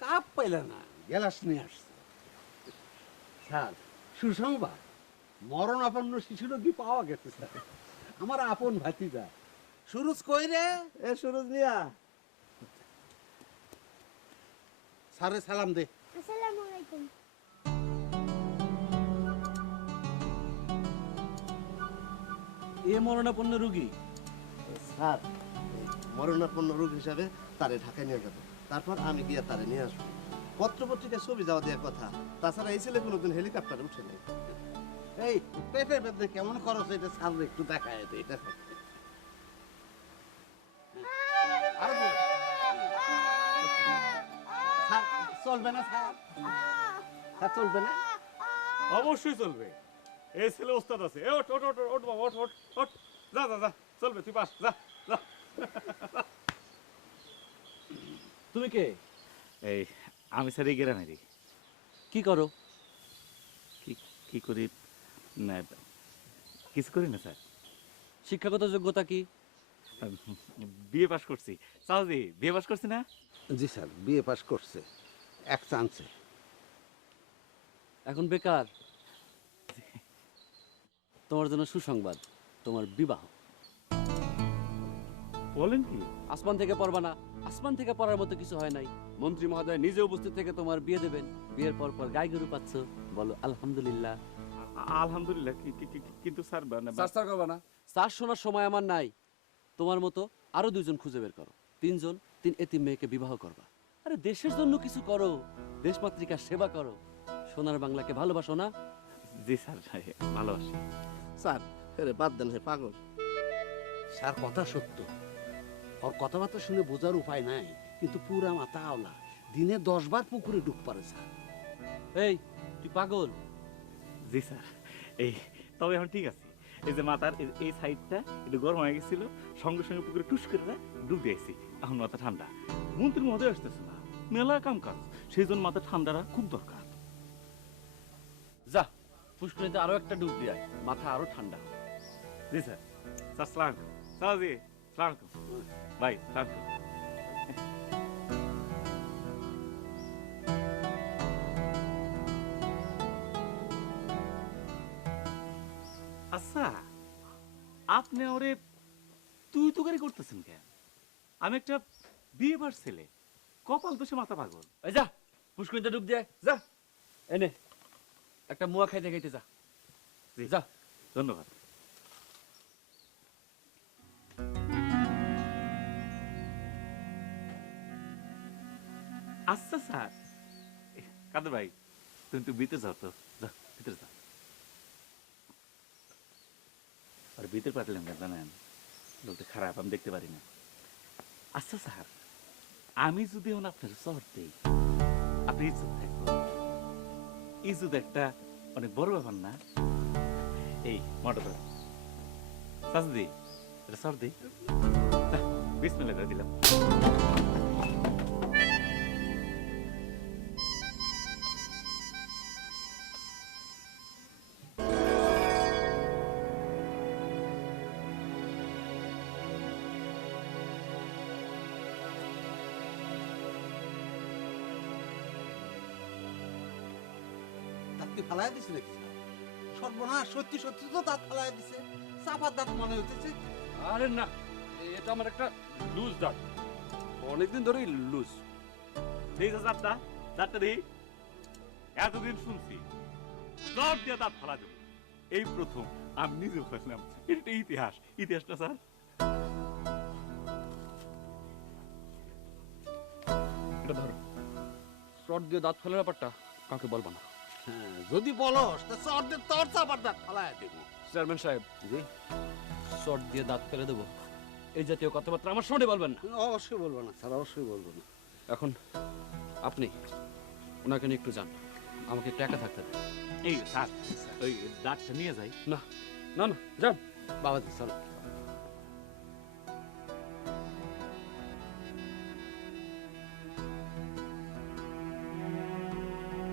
Cup পাইলে না গেলাস নিয়ে আসছে স্যার সুসংবাদ মরণাপন্ন শিশু রোগী পাওয়া গেছে স্যার আমার আপন ভাতিজা সুরজ কই রে এ সুরজ মিয়া স্যারে সালাম দে আসসালামু আলাইকুম এ মরণাপন্ন রুগী স্যার মরণাপন্ন রোগ হিসাবে তারে ঢাকায় নিয়ে যাব। তারপর আমি গিয়ে তারে নিয়ে আসব। পত্র পত্রিকায় ছবি যাওয়া দেওয়ার কথা। তাছাড়া এই ছেলে কোনোদিন হেলিকপ্টারে উঠে নেই। এই পেটের বেদনা কেমন খরচ এটা স্যার একটু দেখায় দে আরও দে। স্যার চলবে না স্যার? চলবে না? অবশ্যই চলবে। এই ছেলে ওস্তাদ আছে। এ ওঠ ওঠ ওঠ ওঠ বাবা ওঠ ওঠ ওঠ। যা যা যা চলবে তুই পাস যা। তুমি কে? এই আমি স্যার এই গ্রামেরই। কি করো? কি কি করি? না কিছু করি না স্যার। শিক্ষাগত যোগ্যতা কি? বিয়ে পাস করছি। চাওজি বিয়ে পাস করছি না? জি স্যার বিএ পাস করছে। এক চান্সে। এখন বেকার। তোমার জন্য সুসংবাদ তোমার বিবাহ। বলেন কি? আসমান থেকে পড়বা না। আসমান থেকে পড়ার মতো কিছু হয় নাই। মন্ত্রী মহোদয় নিজে উপস্থিত থেকে তোমার বিয়ে দেবেন। বিয়ের পর পর গাই গরু পাচ্ছ। বলো আলহামদুলিল্লাহ। আলহামদুলিল্লাহ কিন্তু স্যার চার করবা না। চার শোনার সময় আমার নাই। তোমার মতো আরও দুইজন খুঁজে বের করো। তিনজন তিন এতিম মেয়েকে বিবাহ করবা। আরে দেশের জন্য কিছু করো। দেশমাতৃকার সেবা করো। সোনার বাংলাকে ভালোবাসো না? জি স্যার ভালোবাসি। স্যার বাদ দেন হে পাগল। স্যার কথা সত্য। ওর কথাবার্তা শুনে বোঝার উপায় নাই কিন্তু পুরা মাথা আওলা। দিনে দশ বার পুকুরে ডুব পারে স্যার। এই তুই পাগল? জি স্যার। এই তবে এখন ঠিক আছে। এই যে মাথার এই- সাইডটা একটু গরম হয়ে গেছিল সঙ্গে সঙ্গে পুকুরে টুস করে ডুব দিয়েছি এখন মাথা ঠান্ডা। মন্ত্রীর মহোদয় আসতেছে না। মেলা কাম কাজ সেই জন্য মাথা ঠান্ডাটা খুব দরকার। যা পুষ্করিতে আরও একটা ডুব দিয়ে মাথা আরও ঠান্ডা জি স্যার। স্যার সালাম স্যার জি সালাম ভাই সালাম আচ্ছা আপনি ওরে তুই তো করে করতেছেন কেন? আমি একটা বিয়ে বার ছেলে কপাল দোষে মাথা পাগল। এই যা পুষ্করিতে ডুব দিয়ে যা। এনে একটা মুয়া খাইতে খাইতে যা। জি। যা। ধন্যবাদ। আচ্ছা স্যার কাদের ভাই তুমি একটু ভিতরে যাও তো যাও ভিতরে যাও আর ভিতরে পাঠালাম কেন জানেন লোকটা খারাপ আমি দেখতে পারি না আচ্ছা স্যার আমি যদি এখন আপনার শহর দিই আপনি ইজ্জত থাকব ইজ্জত একটা অনেক বড় ব্যাপার না এই মোটর সাজদি এটা সর দি বিসমিল্লাহ করে দিলাম দাঁতকে ফালাই দিছে নাকি? সর্বনাশ সত্যি সত্যি তো দাঁত ফালাই দিছে। চাপার দাঁত মনে হইতেছে। আরে না এটা আমার একটা লুজ দাঁত। অনেকদিন ধরেই লুজ। এই যে চারটা চারটা দিই এতদিন শুনছি। সব দিয়ে দাঁত ফালা দেবো। এই প্রথম আমি নিজে ভাবলাম এটা একটা ইতিহাস। ইতিহাসটা স্যার? এটা ধরো। শর্ট দিয়ে দাঁত ফেলার ব্যাপারটা কাউকে বলব না। যদি বলস তা চর তোর চাপার দাঁত ফালাই দেবো। চেয়ারম্যান সাহেব জি। শর্ট দিয়ে দাঁত ফেলে দেবো। এই জাতীয় কথাবার্তা আমার সামনে বলবেন না। অবশ্যই বলব না স্যার অবশ্যই বলব না। এখন আপনি ওনাকে নিয়ে একটু যান। আমাকে একটু একা থাকতে দেন। এই স্যার ওই দাঁতটা নিয়ে যাই। না না না যান। বাবা চল।